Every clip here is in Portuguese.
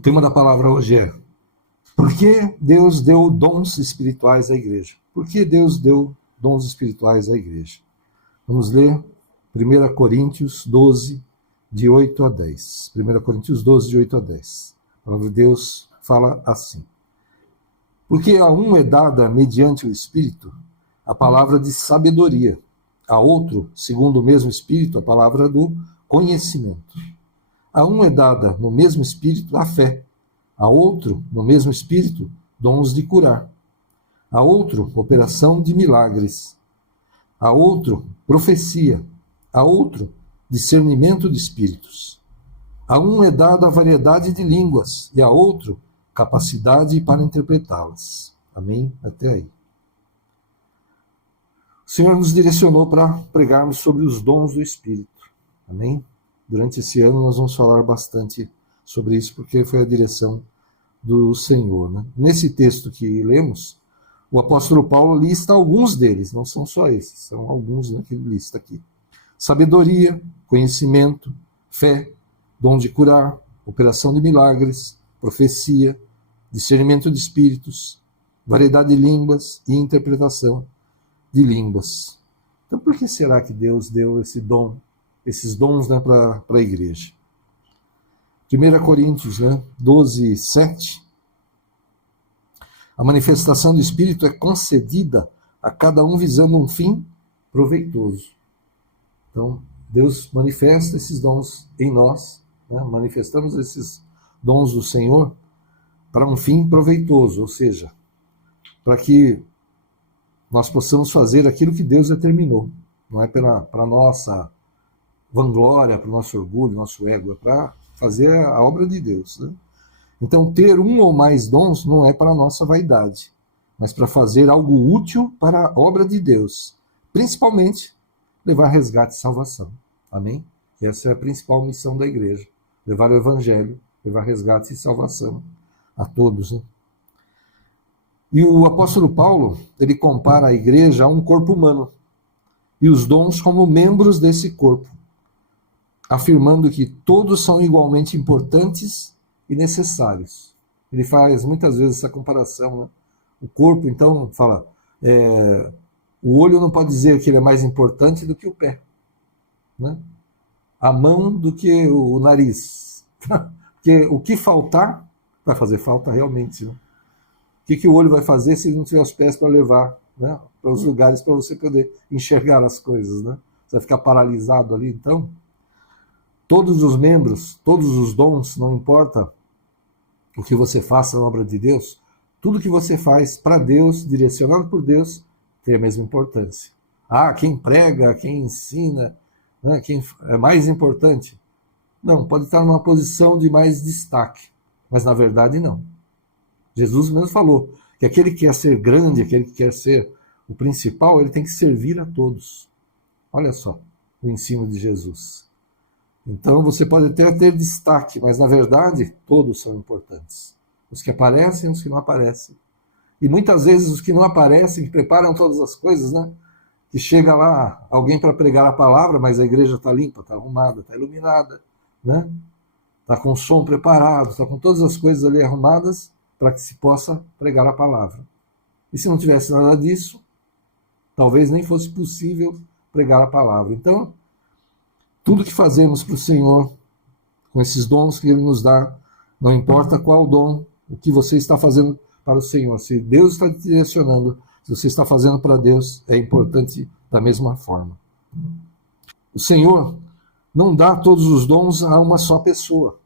tema da palavra hoje é: por que Deus deu dons espirituais à igreja? Por que Deus deu dons espirituais à igreja? Vamos ler 1 Coríntios 12, de 8 a 10. 1 Coríntios 12, de 8 a 10. A palavra de Deus fala assim: porque a um é dada, mediante o Espírito, a palavra de sabedoria, a outro, segundo o mesmo Espírito, a palavra do conhecimento. A um é dada, no mesmo Espírito, a fé, a outro, no mesmo Espírito, dons de curar, a outro, operação de milagres, a outro, profecia, a outro, discernimento de espíritos. A um é dada a variedade de línguas, e a outro, capacidade para interpretá-las. Amém? Até aí. O Senhor nos direcionou para pregarmos sobre os dons do Espírito. Amém? Durante esse ano nós vamos falar bastante sobre isso, porque foi a direção do Senhor. Né? Nesse texto que lemos, o apóstolo Paulo lista alguns deles, não são só esses, são alguns, né, que ele lista aqui. Sabedoria, conhecimento, fé, dom de curar, operação de milagres, profecia, discernimento de espíritos, variedade de línguas e interpretação de línguas. Então, por que será que Deus deu esses dons, né, para a igreja? 1 Coríntios, né, 12, 7. A manifestação do Espírito é concedida a cada um visando um fim proveitoso. Então, Deus manifesta esses dons em nós, né? Manifestamos esses dons do Senhor para um fim proveitoso, ou seja, para que nós possamos fazer aquilo que Deus determinou. Não é para a nossa vanglória, para o nosso orgulho, nosso ego, é para fazer a obra de Deus. Né? Então, ter um ou mais dons não é para a nossa vaidade, mas para fazer algo útil para a obra de Deus, principalmente levar resgate e salvação. Amém? Essa é a principal missão da igreja, levar o evangelho, levar resgate e salvação a todos. Né? E o apóstolo Paulo, ele compara a igreja a um corpo humano e os dons como membros desse corpo, afirmando que todos são igualmente importantes e necessários. Ele faz muitas vezes essa comparação. Né? O corpo, então, fala, o olho não pode dizer que ele é mais importante do que o pé, né? A mão do que o nariz. Porque o que faltar, vai fazer falta realmente. Né? O que o olho vai fazer se não tiver os pés para levar, né, para os lugares para você poder enxergar as coisas? Né? Você vai ficar paralisado ali, então. Todos os membros, todos os dons, não importa o que você faça na obra de Deus, tudo que você faz para Deus, direcionado por Deus, tem a mesma importância. Quem prega, quem ensina, né, quem é mais importante? Não, pode estar numa posição de mais destaque, mas na verdade não. Jesus mesmo falou que aquele que quer ser grande, aquele que quer ser o principal, ele tem que servir a todos. Olha só o ensino de Jesus. Então você pode até ter destaque, mas na verdade todos são importantes. Os que aparecem e os que não aparecem. E muitas vezes os que não aparecem, que preparam todas as coisas, né? Que chega lá alguém para pregar a palavra, mas a igreja está limpa, está arrumada, está iluminada, né? Está com o som preparado, está com todas as coisas ali arrumadas para que se possa pregar a palavra. E se não tivesse nada disso, talvez nem fosse possível pregar a palavra. Então, tudo que fazemos para o Senhor, com esses dons que Ele nos dá, não importa qual dom, o que você está fazendo para o Senhor. Se Deus está te direcionando, se você está fazendo para Deus, é importante da mesma forma. O Senhor não dá todos os dons a uma só pessoa.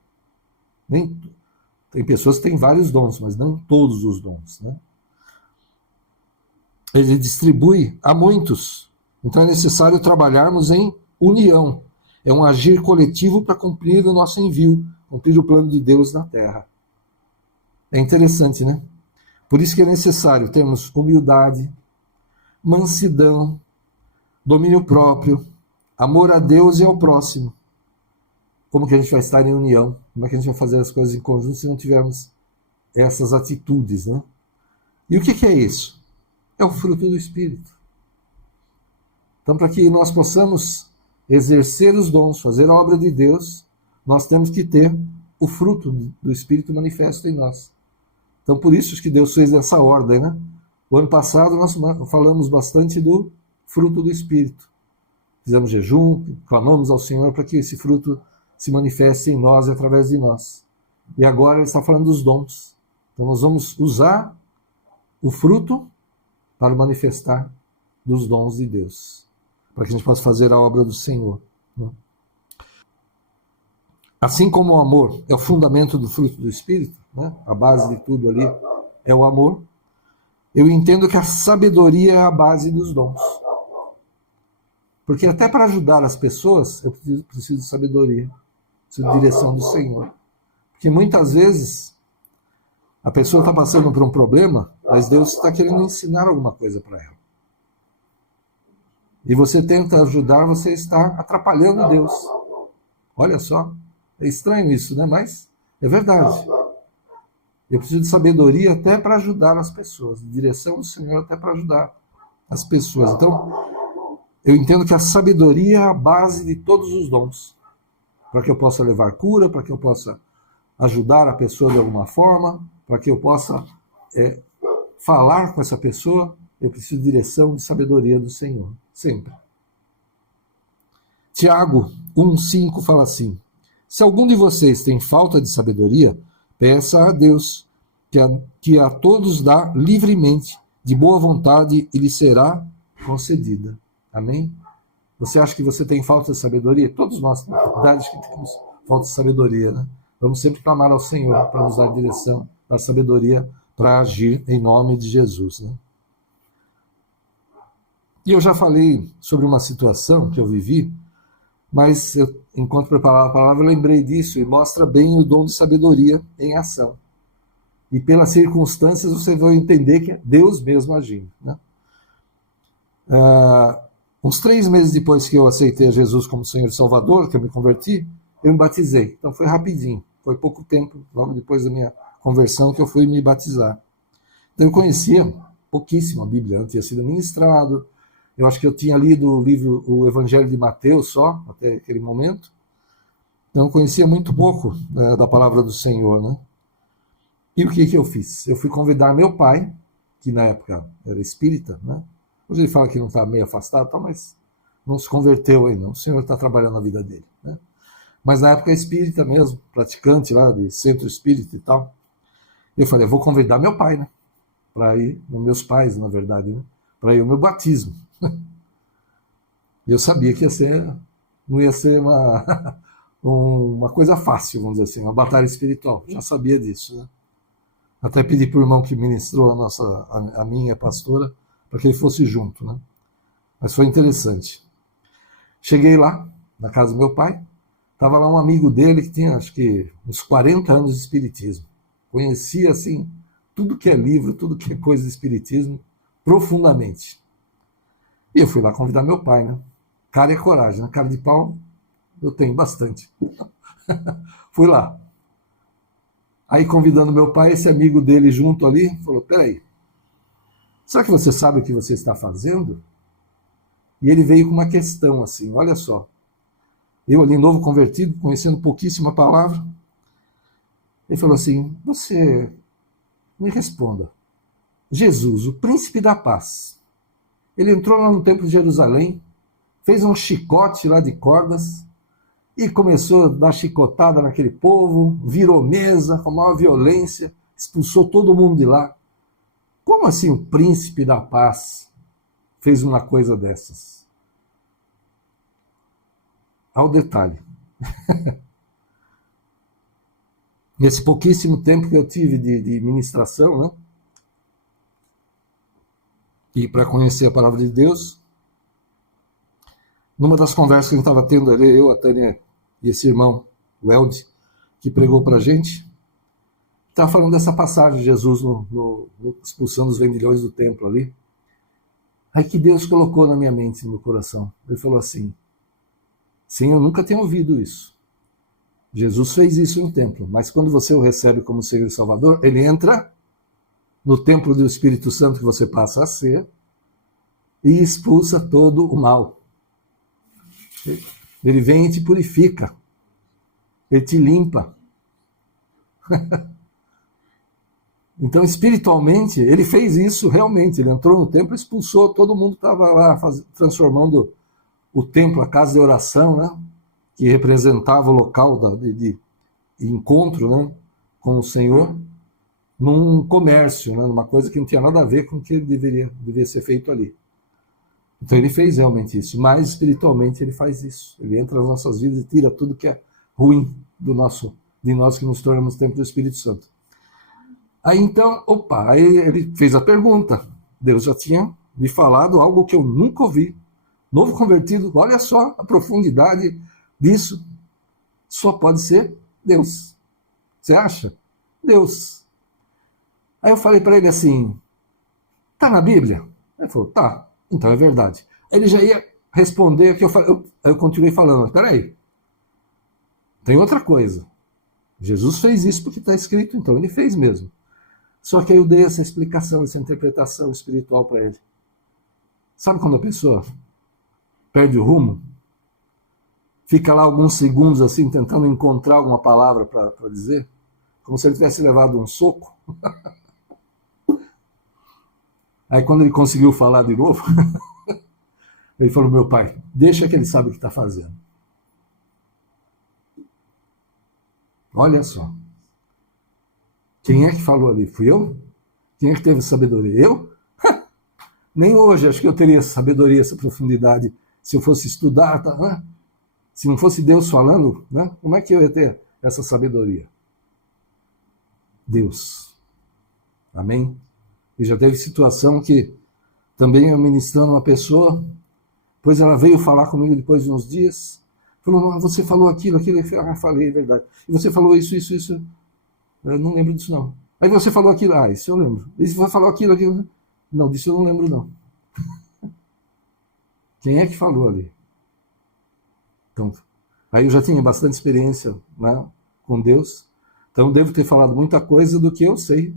Tem pessoas que têm vários dons, mas não todos os dons. Né? Ele distribui a muitos. Então é necessário trabalharmos em união. É um agir coletivo para cumprir o nosso envio, cumprir o plano de Deus na terra. É interessante, né? Por isso que é necessário termos humildade, mansidão, domínio próprio, amor a Deus e ao próximo. Como que a gente vai estar em união? Como é que a gente vai fazer as coisas em conjunto se não tivermos essas atitudes, né? E o que é isso? É o fruto do Espírito. Então, para que nós possamos exercer os dons, fazer a obra de Deus, nós temos que ter o fruto do Espírito manifesto em nós. Então, por isso que Deus fez dessa ordem, né? O ano passado nós falamos bastante do fruto do Espírito. Fizemos jejum, clamamos ao Senhor para que esse fruto se manifeste em nós e através de nós. E agora ele está falando dos dons. Então nós vamos usar o fruto para manifestar dos dons de Deus, para que a gente possa fazer a obra do Senhor. Assim como o amor é o fundamento do fruto do Espírito, né? A base de tudo ali é o amor, eu entendo que a sabedoria é a base dos dons. Porque até para ajudar as pessoas, eu preciso de sabedoria, preciso de direção do Senhor. Porque muitas vezes a pessoa está passando por um problema, mas Deus está querendo ensinar alguma coisa para ela. E você tenta ajudar, você está atrapalhando Deus. Olha só, é estranho isso, né? Mas é verdade. Eu preciso de sabedoria até para ajudar as pessoas, de direção do Senhor até para ajudar as pessoas. Então, eu entendo que a sabedoria é a base de todos os dons, para que eu possa levar cura, para que eu possa ajudar a pessoa de alguma forma, para que eu possa falar com essa pessoa, eu preciso de direção, de sabedoria do Senhor, sempre. Tiago 1,5 fala assim: se algum de vocês tem falta de sabedoria, peça a Deus, que a todos dá livremente, de boa vontade, e lhe será concedida. Amém? Você acha que você tem falta de sabedoria? Todos nós, na verdade, que temos falta de sabedoria, né? Vamos sempre clamar ao Senhor para nos dar direção, dar sabedoria para agir em nome de Jesus, né? E eu já falei sobre uma situação que eu vivi, mas enquanto preparava a palavra, eu lembrei disso e mostra bem o dom de sabedoria em ação. E pelas circunstâncias você vai entender que é Deus mesmo agindo, né? Uns 3 meses depois que eu aceitei a Jesus como Senhor e Salvador, que eu me converti, eu me batizei. Então foi rapidinho, foi pouco tempo, logo depois da minha conversão, que eu fui me batizar. Então eu conhecia pouquíssimo a Bíblia, eu tinha sido ministrado, eu acho que eu tinha lido o livro, o Evangelho de Mateus só, até aquele momento. Então eu conhecia muito pouco da palavra do Senhor, né? E o que eu fiz? Eu fui convidar meu pai, que na época era espírita, né? Hoje ele fala que não está meio afastado, mas não se converteu ainda. O Senhor está trabalhando na vida dele, né? Mas na época espírita mesmo, praticante lá de centro espírita e tal. Eu falei, eu vou convidar meu pai, né? Para ir, meus pais, na verdade, né? Para ir ao meu batismo. Eu sabia que não ia ser uma coisa fácil, vamos dizer assim, uma batalha espiritual. Já sabia disso, né? Até pedi para o irmão que ministrou a minha pastora, para que ele fosse junto, né? Mas foi interessante. Cheguei lá, na casa do meu pai, estava lá um amigo dele que tinha, acho que, uns 40 anos de espiritismo. Conhecia, assim, tudo que é livro, tudo que é coisa de espiritismo, profundamente. E eu fui lá convidar meu pai, né? Cara e coragem, né? Cara de pau, eu tenho bastante. Fui lá. Aí, convidando meu pai, esse amigo dele junto ali, falou, peraí, será que você sabe o que você está fazendo? E ele veio com uma questão assim, olha só. Eu ali, novo convertido, conhecendo pouquíssimo a palavra, ele falou assim, você me responda. Jesus, o príncipe da paz, ele entrou lá no templo de Jerusalém, fez um chicote lá de cordas e começou a dar chicotada naquele povo, virou mesa com a maior violência, expulsou todo mundo de lá. Como assim o príncipe da paz fez uma coisa dessas? Ao detalhe. Nesse pouquíssimo tempo que eu tive de ministração, né? E para conhecer a palavra de Deus, numa das conversas que a gente estava tendo ali, eu, a Tânia e esse irmão, o Elde, que pregou para a gente, estava falando dessa passagem de Jesus expulsando os vendilhões do templo ali. Aí que Deus colocou na minha mente, no meu coração. Ele falou assim, sim, eu nunca tinha ouvido isso. Jesus fez isso no templo, mas quando você o recebe como Senhor e Salvador, ele entra no templo do Espírito Santo que você passa a ser e expulsa todo o mal. Ele vem e te purifica, ele te limpa, Então, espiritualmente, ele fez isso realmente. Ele entrou no templo e expulsou todo mundo que estava lá transformando o templo, a casa de oração, né? Que representava o local de encontro, né? Com o Senhor, num comércio, né? Numa coisa que não tinha nada a ver com o que deveria ser feito ali. Então ele fez realmente isso, mas espiritualmente ele faz isso. Ele entra nas nossas vidas e tira tudo que é ruim de nós que nos tornamos templo do Espírito Santo. Aí então, aí ele fez a pergunta. Deus já tinha me falado algo que eu nunca ouvi. Novo convertido, olha só a profundidade disso. Só pode ser Deus. Você acha? Deus. Aí eu falei para ele assim, tá na Bíblia? Ele falou, tá, então é verdade. Aí ele já ia responder o que eu continuei falando, peraí, tem outra coisa. Jesus fez isso porque está escrito, então ele fez mesmo. Só que aí eu dei essa explicação, essa interpretação espiritual para ele. Sabe quando a pessoa perde o rumo? Fica lá alguns segundos assim, tentando encontrar alguma palavra para dizer, como se ele tivesse levado um soco. Aí quando ele conseguiu falar de novo, ele falou, meu pai, deixa que ele sabe o que está fazendo. Olha só. Quem é que falou ali? Fui eu? Quem é que teve sabedoria? Eu? Nem hoje acho que eu teria essa sabedoria, essa profundidade, se eu fosse estudar, tá, né? Se não fosse Deus falando, né? Como é que eu ia ter essa sabedoria? Deus. Amém? E já teve situação que também eu ministrando uma pessoa, depois ela veio falar comigo depois de uns dias, falou, você falou aquilo, eu falei, é verdade. E você falou isso. Eu não lembro disso, não. Aí você falou aquilo, isso eu lembro. E você falou aquilo. Não, disso eu não lembro, não. Quem é que falou ali? Então, aí eu já tinha bastante experiência, né, com Deus, então devo ter falado muita coisa do que eu sei.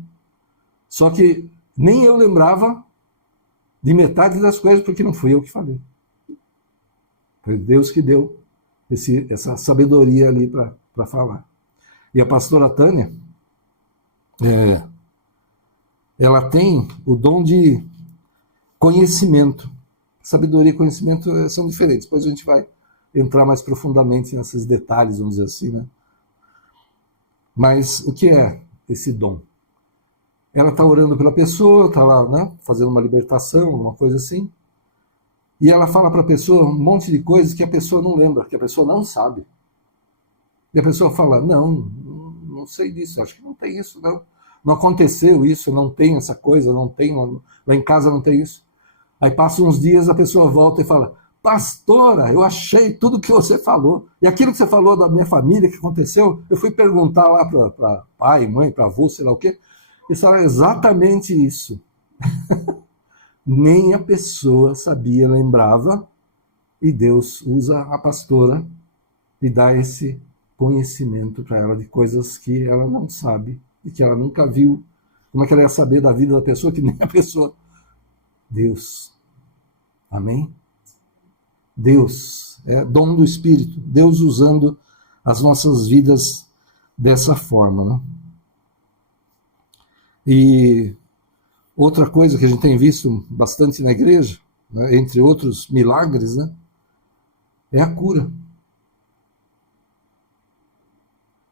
Só que nem eu lembrava de metade das coisas, porque não fui eu que falei. Foi Deus que deu essa sabedoria ali para falar. E a pastora Tânia, ela tem o dom de conhecimento. Sabedoria e conhecimento são diferentes. Depois a gente vai entrar mais profundamente nesses detalhes, vamos dizer assim, né? Mas o que é esse dom? Ela está orando pela pessoa, está lá, né, fazendo uma libertação, alguma coisa assim, e ela fala para a pessoa um monte de coisas que a pessoa não lembra, que a pessoa não sabe. E a pessoa fala, não sei disso, acho que não tem isso, não aconteceu isso, não tem essa coisa, não tem, lá em casa não tem isso. Aí passam uns dias, a pessoa volta e fala, pastora, eu achei tudo que você falou, e aquilo que você falou da minha família, que aconteceu, eu fui perguntar lá para pai, mãe, para avô, sei lá o quê, e falaram exatamente isso. Nem a pessoa sabia, lembrava, e Deus usa a pastora e dá esse conhecimento para ela de coisas que ela não sabe e que ela nunca viu. Como é que ela ia saber da vida da pessoa que nem a pessoa? Deus. Amém? Deus. É dom do Espírito. Deus usando as nossas vidas dessa forma, né? E outra coisa que a gente tem visto bastante na igreja, né, entre outros milagres, né, é a cura.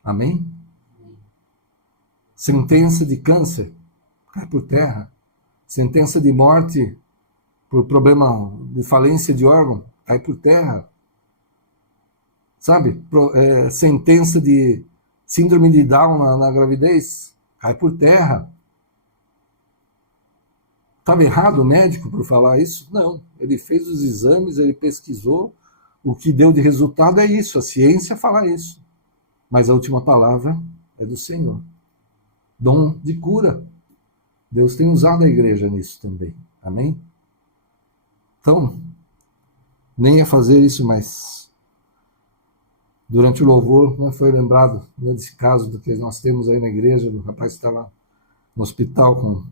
Amém? Sentença de câncer cai por terra. Sentença de morte por problema de falência de órgão cai por terra. Sabe? Sentença de síndrome de Down na gravidez cai por terra. Estava errado o médico por falar isso? Não. Ele fez os exames, ele pesquisou. O que deu de resultado é isso. A ciência fala isso. Mas a última palavra é do Senhor. Dom de cura. Deus tem usado a igreja nisso também. Amém? Então, nem ia fazer isso, mas durante o louvor, né, foi lembrado desse caso do que nós temos aí na igreja, do rapaz que está lá no hospital com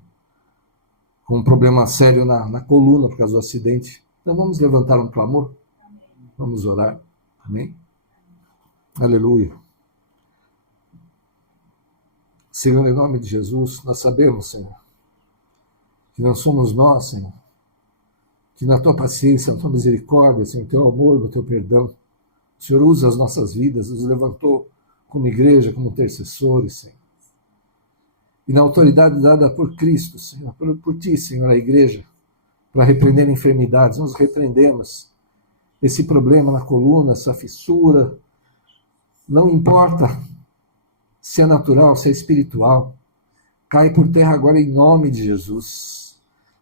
um problema sério na coluna por causa do acidente. Então vamos levantar um clamor? Vamos orar. Amém? Aleluia. Senhor, em nome de Jesus, nós sabemos, Senhor, que não somos nós, Senhor, que na tua paciência, na tua misericórdia, Senhor, no teu amor, no teu perdão, o Senhor usa as nossas vidas, nos levantou como igreja, como intercessores, Senhor. E na autoridade dada por Cristo, Senhor, por ti, Senhor, a igreja, para repreender enfermidades, nós repreendemos esse problema na coluna, essa fissura, não importa se é natural, se é espiritual, cai por terra agora em nome de Jesus.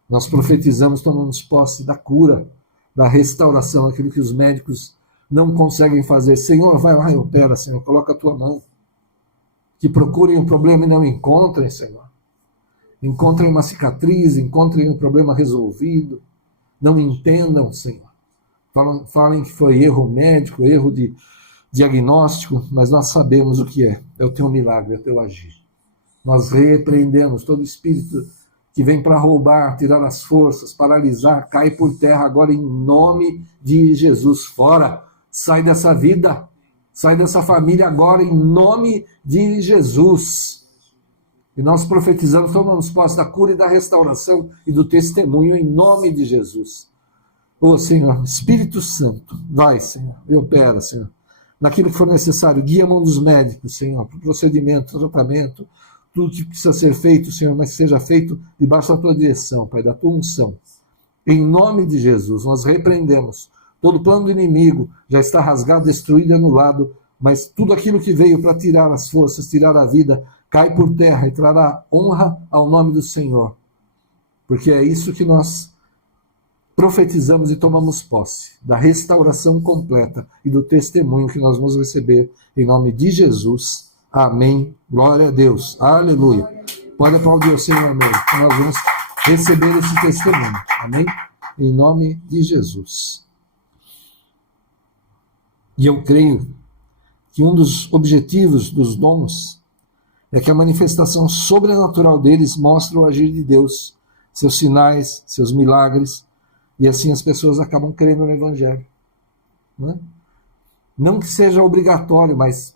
Nós profetizamos, tomamos posse da cura, da restauração, aquilo que os médicos não conseguem fazer. Senhor, vai lá e opera, Senhor, coloca a tua mão. Que procurem o problema e não encontrem, Senhor. Encontrem uma cicatriz, encontrem um problema resolvido. Não entendam, Senhor. Falem que foi erro médico, erro de diagnóstico, mas nós sabemos o que é. É o teu milagre, é o teu agir. Nós repreendemos todo espírito que vem para roubar, tirar as forças, paralisar, cai por terra agora em nome de Jesus. Fora, sai dessa vida, sai dessa família agora em nome de Jesus. E nós profetizamos, tomamos posse da cura e da restauração e do testemunho em nome de Jesus. Ô Senhor, Espírito Santo, vai, Senhor, e opera, Senhor, naquilo que for necessário, guia a mão dos médicos, Senhor, para o procedimento, tratamento, tudo que precisa ser feito, Senhor, mas que seja feito debaixo da tua direção, Pai, da tua unção. Em nome de Jesus, nós repreendemos. Todo plano do inimigo já está rasgado, destruído e anulado, mas tudo aquilo que veio para tirar as forças, tirar a vida, cai por terra e trará honra ao nome do Senhor. Porque é isso que nós profetizamos e tomamos posse, da restauração completa e do testemunho que nós vamos receber em nome de Jesus. Amém. Glória a Deus. Aleluia. Pode aplaudir o Senhor, amém. Nós vamos receber esse testemunho. Amém? Em nome de Jesus. E eu creio que um dos objetivos dos dons é que a manifestação sobrenatural deles mostra o agir de Deus, seus sinais, seus milagres, e assim as pessoas acabam crendo no Evangelho. Não que seja obrigatório, mas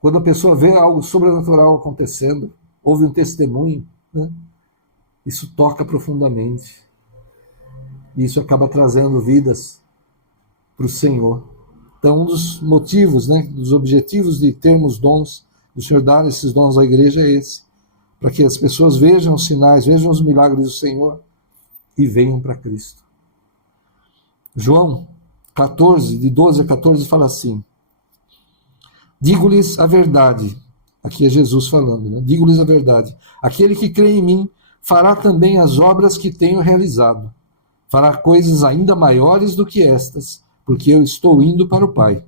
quando a pessoa vê algo sobrenatural acontecendo, ouve um testemunho, isso toca profundamente. E isso acaba trazendo vidas para o Senhor. Então, um dos motivos, dos objetivos de termos dons, do Senhor dar esses dons à igreja é esse, para que as pessoas vejam os sinais, vejam os milagres do Senhor e venham para Cristo. João 14, de 12 a 14, fala assim: digo-lhes a verdade, aqui é Jesus falando, digo-lhes a verdade, aquele que crê em mim fará também as obras que tenho realizado, fará coisas ainda maiores do que estas, porque eu estou indo para o Pai.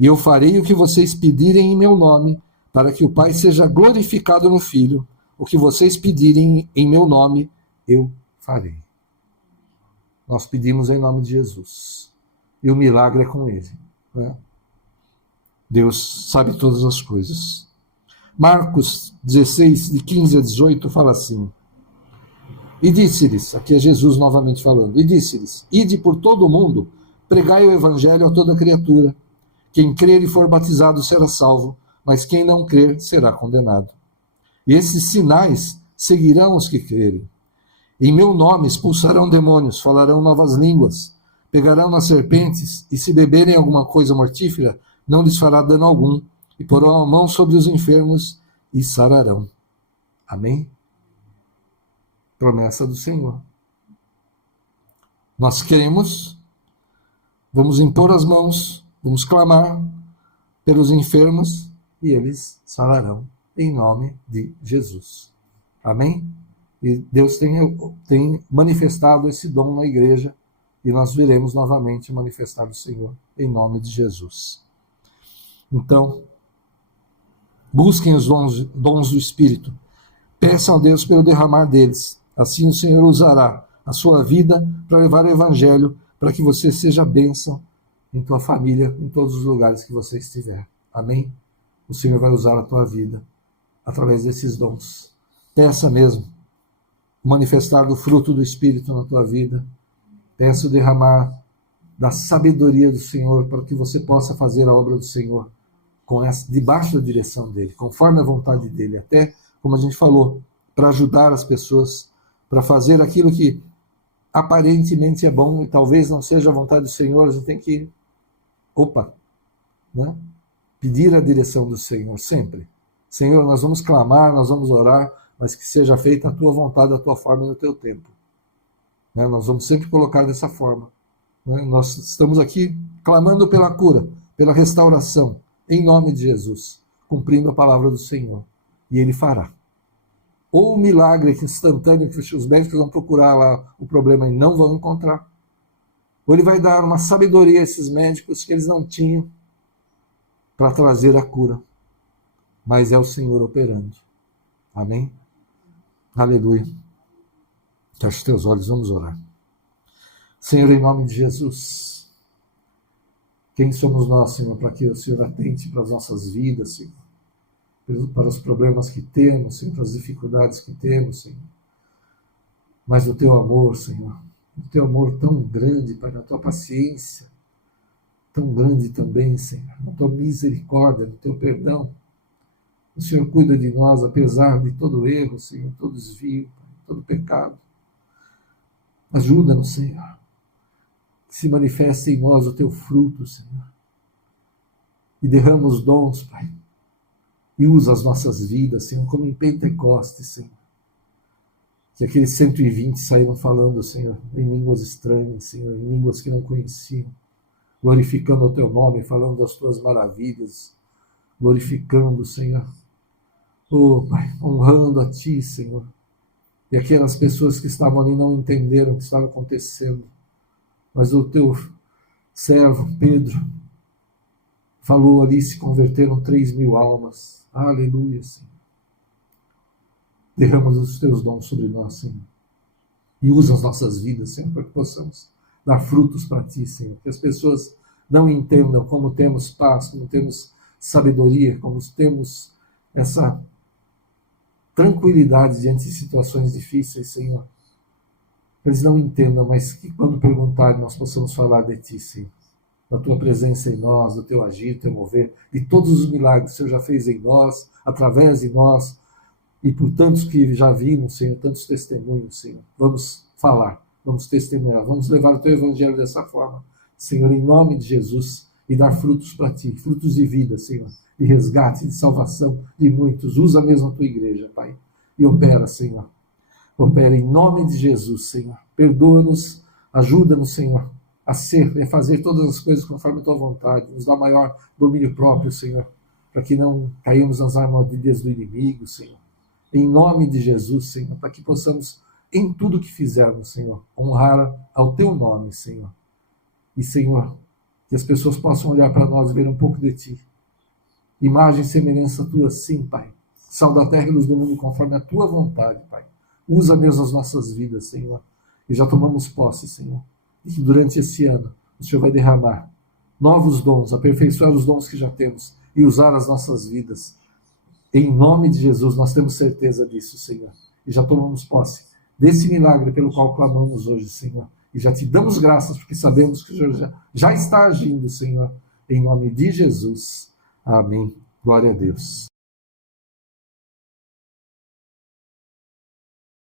E eu farei o que vocês pedirem em meu nome, para que o Pai seja glorificado no Filho. O que vocês pedirem em meu nome, eu farei. Nós pedimos em nome de Jesus. E o milagre é com Ele. Deus sabe todas as coisas. Marcos 16, de 15 a 18, fala assim: e disse-lhes, aqui é Jesus novamente falando, e disse-lhes: ide por todo o mundo, pregai o evangelho a toda criatura. Quem crer e for batizado será salvo, mas quem não crer será condenado. E esses sinais seguirão os que crerem. Em meu nome expulsarão demônios, falarão novas línguas, pegarão nas serpentes, e se beberem alguma coisa mortífera, não lhes fará dano algum, e porão a mão sobre os enfermos e sararão. Amém? Promessa do Senhor. Nós queremos, vamos impor as mãos, vamos clamar pelos enfermos e eles sararão em nome de Jesus. Amém? E Deus tem manifestado esse dom na igreja e nós veremos novamente manifestar o Senhor em nome de Jesus. Então, busquem os dons do Espírito, peçam a Deus pelo derramar deles. Assim o Senhor usará a sua vida para levar o Evangelho, para que você seja bênção em tua família, em todos os lugares que você estiver. Amém? O Senhor vai usar a tua vida através desses dons. Peça mesmo o manifestar do fruto do Espírito na tua vida. Peça o derramar da sabedoria do Senhor para que você possa fazer a obra do Senhor debaixo da direção dele, conforme a vontade dele, até, como a gente falou, para ajudar as pessoas, para fazer aquilo que aparentemente é bom e talvez não seja a vontade do Senhor. A gente tem que, né? Pedir a direção do Senhor sempre. Senhor, nós vamos clamar, nós vamos orar, mas que seja feita a tua vontade, a tua forma e no teu tempo. Né? Nós vamos sempre colocar dessa forma. Né? Nós estamos aqui clamando pela cura, pela restauração, em nome de Jesus, cumprindo a palavra do Senhor. E Ele fará. Ou o milagre instantâneo que os médicos vão procurar lá o problema e não vão encontrar. Ou Ele vai dar uma sabedoria a esses médicos que eles não tinham para trazer a cura. Mas é o Senhor operando. Amém? Aleluia. Feche os teus olhos, vamos orar. Senhor, em nome de Jesus, quem somos nós, Senhor, para que o Senhor atente para as nossas vidas, Senhor, para os problemas que temos, Senhor, para as dificuldades que temos, Senhor. Mas o teu amor, Senhor, o teu amor tão grande, Pai, na tua paciência, tão grande também, Senhor, na tua misericórdia, no teu perdão. O Senhor cuida de nós, apesar de todo erro, Senhor, todo desvio, todo pecado. Ajuda-nos, Senhor, que se manifeste em nós o teu fruto, Senhor, e derrama os dons, Pai, e usa as nossas vidas, Senhor, como em Pentecostes, Senhor. Que aqueles 120 saíram falando, Senhor, em línguas estranhas, Senhor, em línguas que não conheciam, glorificando o teu nome, falando das tuas maravilhas, glorificando, Senhor, Pai, honrando a ti, Senhor. E aquelas pessoas que estavam ali não entenderam o que estava acontecendo, mas o teu servo, Pedro, falou ali, se converteram 3.000 almas. Aleluia, Senhor. Derrama os teus dons sobre nós, Senhor. E usa as nossas vidas, Senhor, para que possamos dar frutos para ti, Senhor. Que as pessoas não entendam como temos paz, como temos sabedoria, como temos essa tranquilidade diante de situações difíceis, Senhor. Eles não entendam, mas que quando perguntarem nós possamos falar de ti, Senhor. Da tua presença em nós, do teu agir, do teu mover, de todos os milagres que o Senhor já fez em nós, através de nós, e por tantos que já vimos, Senhor, tantos testemunhos, Senhor. Vamos falar, vamos testemunhar, vamos levar o teu evangelho dessa forma, Senhor, em nome de Jesus, e dar frutos para ti, frutos de vida, Senhor, de resgate, de salvação de muitos. Usa mesmo a tua igreja, Pai, e opera, Senhor. Opera em nome de Jesus, Senhor. Perdoa-nos, ajuda-nos, Senhor, a fazer todas as coisas conforme a tua vontade. Nos dá maior domínio próprio, Senhor, para que não caímos nas armadilhas do inimigo, Senhor. Em nome de Jesus, Senhor, para que possamos, em tudo que fizermos, Senhor, honrar ao teu nome, Senhor. E, Senhor, que as pessoas possam olhar para nós e ver um pouco de ti. Imagem e semelhança tua, sim, Pai. Sal da terra e luz do mundo conforme a tua vontade, Pai. Usa mesmo as nossas vidas, Senhor. E já tomamos posse, Senhor. E que durante esse ano o Senhor vai derramar novos dons, aperfeiçoar os dons que já temos e usar as nossas vidas. Em nome de Jesus, nós temos certeza disso, Senhor. E já tomamos posse desse milagre pelo qual clamamos hoje, Senhor. E já te damos graças porque sabemos que o Senhor já está agindo, Senhor. Em nome de Jesus. Amém. Glória a Deus.